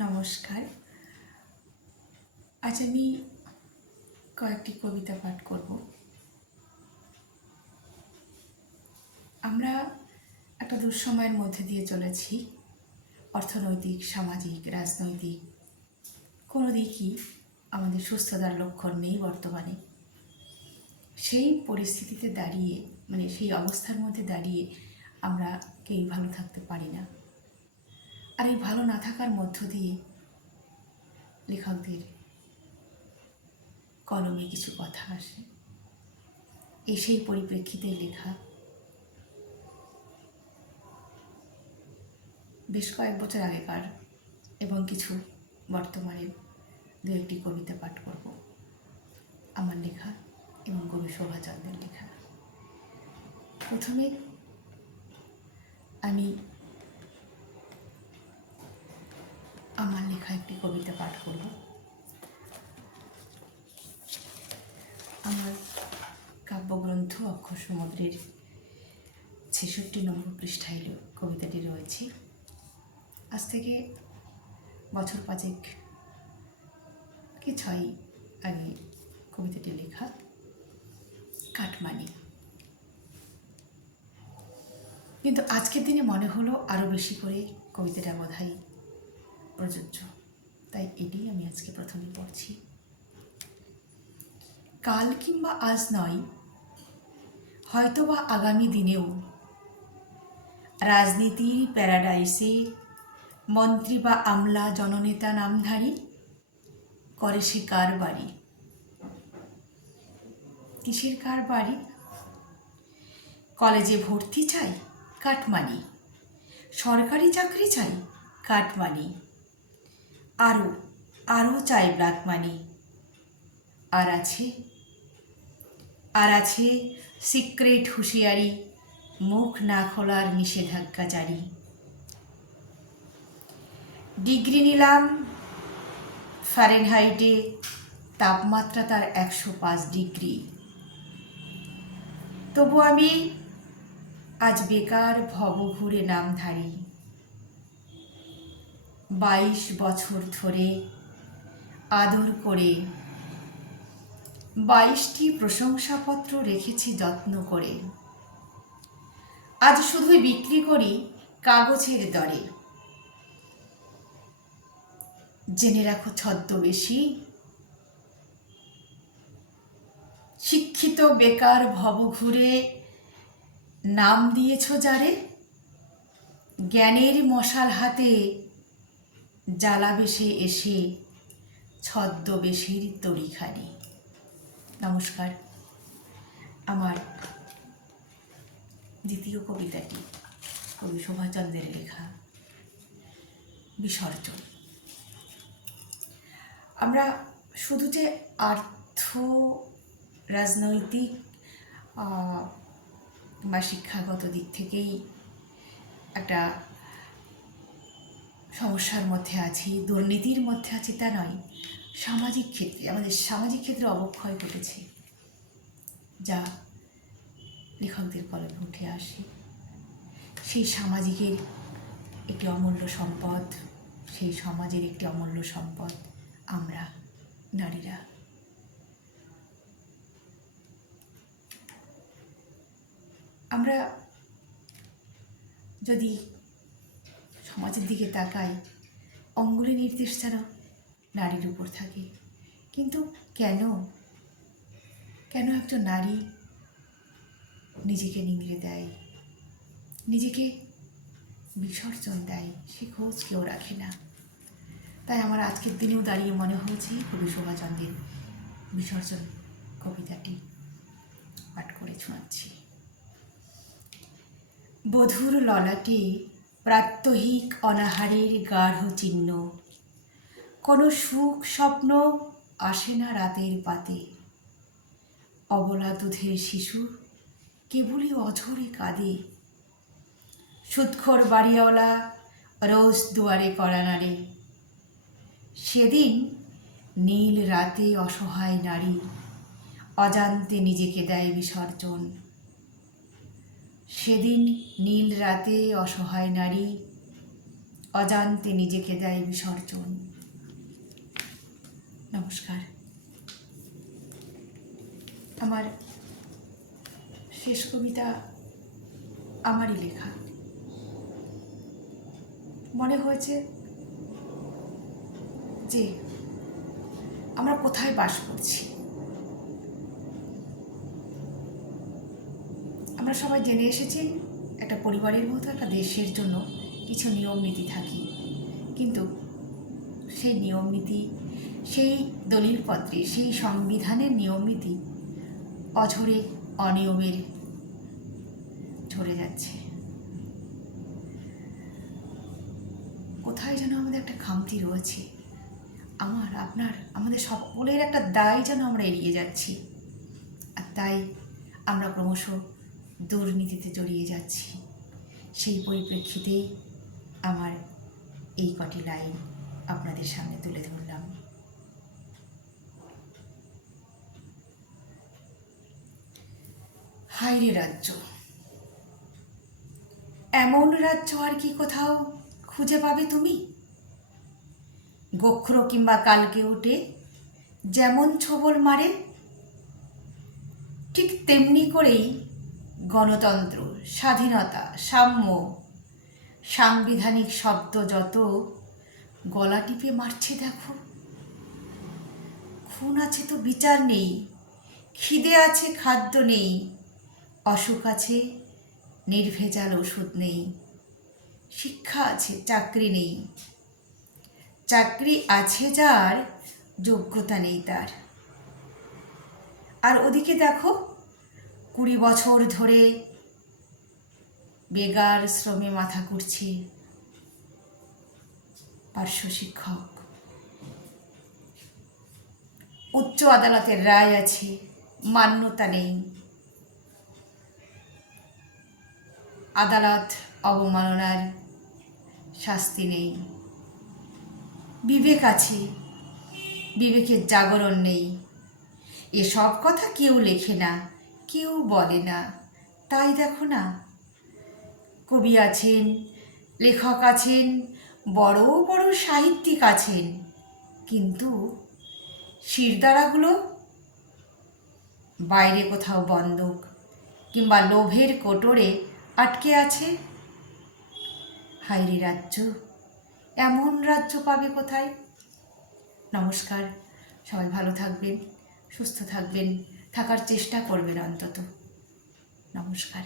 নমস্কার। আজ আমি কয়েকটি কবিতা পাঠ করব। আমরা একটা দুঃসময়ের মধ্যে দিয়ে চলেছি। অর্থনৈতিক, সামাজিক, রাজনৈতিক কোনো দিকই আমাদের সুস্থতার লক্ষণ নেই বর্তমানে। সেই পরিস্থিতিতে দাঁড়িয়ে সেই অবস্থার মধ্যে দাঁড়িয়ে আমরা কেউই ভালো থাকতে পারি না। আর এই ভালো না থাকার মধ্য দিয়ে লেখকদের কলমে কিছু কথা আসে। সেই পরিপ্রেক্ষিতে লেখা বেশ কয়েক বছর আগেকার এবং কিছু বর্তমানের দু একটি কবিতা পাঠ করব। আমার লেখা এবং কবি শোভাচন্দ্রের লেখা। প্রথমে আমি আমার লেখা একটি কবিতা পাঠ করব। আমার কাব্যগ্রন্থ অক্ষর সমুদ্রের ৬৬ নম্বর পৃষ্ঠায় কবিতাটি রয়েছে। আজ থেকে বছর ৫ কি ৬ আগে কবিতাটি লেখা। কাটমানি। কিন্তু আজকের দিনে মনে হলো আরও বেশি করে কবিতাটা বোধহয় প্রযোজ্য, তাই এটি আমি আজকে প্রথমে পড়ছি। কাল কিংবা আজ নয়, হয়তোবা আগামী দিনেও রাজনীতির প্যারাডাইসে মন্ত্রী বা আমলা জননেতা নামধারী করে সে কার বাড়ি। কিসের কার বাড়ি? কলেজে ভর্তি চাই, কাটমানি। সরকারি চাকরি চাই, কাটমানি। আরও আরও চাই ব্ল্যাক মানি। আর আছে সিক্রেট হুঁশিয়ারি, মুখ না খোলার নিষেধাজ্ঞা জারি। ডিগ্রি নিলাম ফারেনহাইটে, তাপমাত্রা তার ১০৫ ডিগ্রি। তবু আমি আজ বেকার ভবঘুরে নামধারী। ২২ বছর ধরে আদর করে ২২টি প্রশংসাপত্র রেখেছি যত্ন করে। আজ শুধুই বিক্রি করি কাগজের দরে। জেনে রাখো ছদ্মবেশী, শিক্ষিত বেকার ভবঘুরে নাম দিয়েছ যারে, জ্ঞানের মশাল হাতে জ্বালাবে সে এসে ছদ্মবেশীর তড়িখানি। নমস্কার। আমার দ্বিতীয় কবিতাটি কবি শোভাচন্দ্রের লেখা, বিসর্জন। আমরা শুধু যে আর্থ রাজনৈতিক বা শিক্ষাগত দিক থেকেই একটা সমস্যার মধ্যে আছি, দুর্নীতির মধ্যে আছি তা নয়। সামাজিক ক্ষেত্রে আমাদের সামাজিক ক্ষেত্রে অবক্ষয় ঘটেছে, যা লেখকদের কলমে উঠে আসে। সেই সামাজিকের একটি অমূল্য সম্পদ, সেই সমাজের একটি অমূল্য সম্পদ আমরা নারীরা। আমরা যদি সমাজের দিকে তাকাই, অঙ্গুলি নির্দেশ যেন নারীর উপর থাকে। কিন্তু কেন একজন নারী নিজেকে নিংড়ে দেয়, নিজেকে বিসর্জন দেয়, সে খোঁজ কেউ রাখে না। তাই আমার আজকের দিনেও দাঁড়িয়ে মনে হয়েছে কবি শোভাচন্দ্রের বিসর্জন কবিতাটি পাঠ করে শোনাচ্ছি। বধূর ললাটে প্রাত্যহিক অনাহারের গাঢ় চিহ্ন, কোনো সুখ স্বপ্ন আসে না রাতের পাতে। অবলা দুধের শিশু কেবলই অঝরে কাঁদে, সুদখোর বাড়িওয়ালা রোজ দুয়ারে কড়া নাড়ে। সেদিন নীল রাতে অসহায় নারী অজান্তে নিজেকে দেয় বিসর্জন। সেদিন নীল রাতে অসহায় নারী অজান্তে নিজেকে দেয় বিসর্জন। নমস্কার। আমার শেষ কবিতা আমারই লেখা। মনে হয়েছে যে আমরা কোথায় বাস করছি। আমরা সবাই জেনে এসেছি একটা পরিবারের মতো একটা দেশের জন্য কিছু নিয়ম নীতি থাকে, কিন্তু সেই নিয়ম নীতি, সেই দলিলপত্রে, সেই সংবিধানের নিয়ম নীতি অঝরে অনিয়মের ঝরে যাচ্ছে। কোথায় যেন আমাদের একটা খামতি রয়েছে। আমার, আপনার, আমাদের সকলের একটা দায় যেন আমরা এড়িয়ে যাচ্ছি, আর তাই আমরা ক্রমশ দুর্নীতিতে জড়িয়ে যাচ্ছি। সেই পরিপ্রেক্ষিতেই আমার এই কটি লাইন আপনাদের সামনে তুলে ধরলাম। হায়রে রাজ্য, এমন রাজ্য আর কি কোথাও খুঁজে পাবে তুমি? গোখ্র কিংবা কালকে উঠে যেমন ছোবল মারে, ঠিক তেমনি করেই গণতন্ত্র, স্বাধীনতা, সাম্য, সাংবিধানিক শব্দ যত গলা টিপে মারছে দেখো। খুন আছে তো বিচার নেই, খিদে আছে খাদ্য নেই, অসুখ আছে নির্ভেজাল ওষুধ নেই, শিক্ষা আছে চাকরি নেই, চাকরি আছে যার যোগ্যতা নেই তার। আর ওদিকে দেখো 20 বছর ধরে বেগার শ্রমে মাথা কুটছে পার্শ্ব শিক্ষক। উচ্চ আদালতের রায় আছে, মান্যতা নেই, আদালত অবমাননার শাস্তি নেই। বিবেক আছে, বিবেকের জাগরণ নেই। এসব কথা কেউ লেখে না, কেউ বলে না, তাই দেখো না কবি আছেন, লেখক আছেন, বড় বড় সাহিত্যিক আছেন, কিন্তু শিরদাঁড়াগুলো বাইরে কোথাও বন্ধক কিংবা লোভের কোটরে আটকে আছে। হায়রে রাজ্য, এমন রাজ্য পাবে কোথায়? নমস্কার, সবাই ভালো থাকবেন, সুস্থ থাকবেন, থাকার চেষ্টা করবেন অন্তত। নমস্কার।